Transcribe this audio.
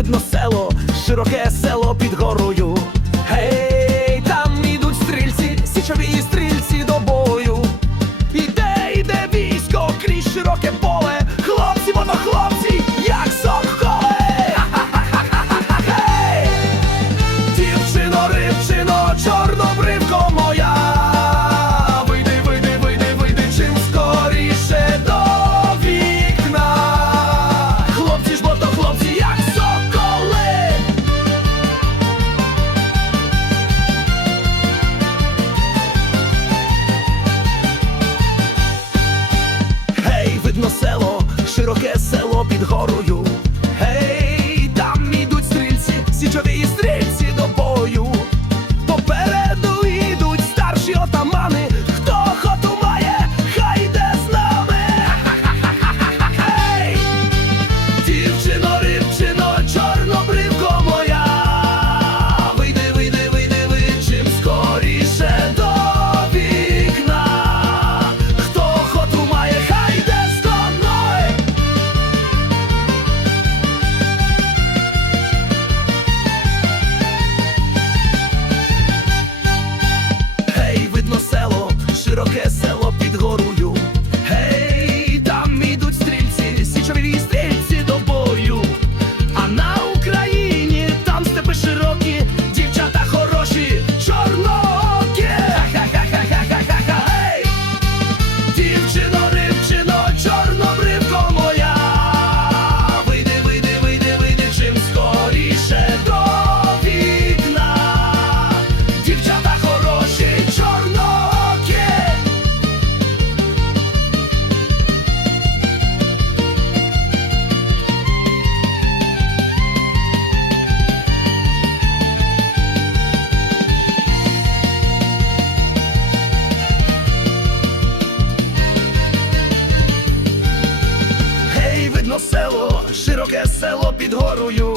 видно село, широке село під горою. під горою. рідно село, широке село під горою.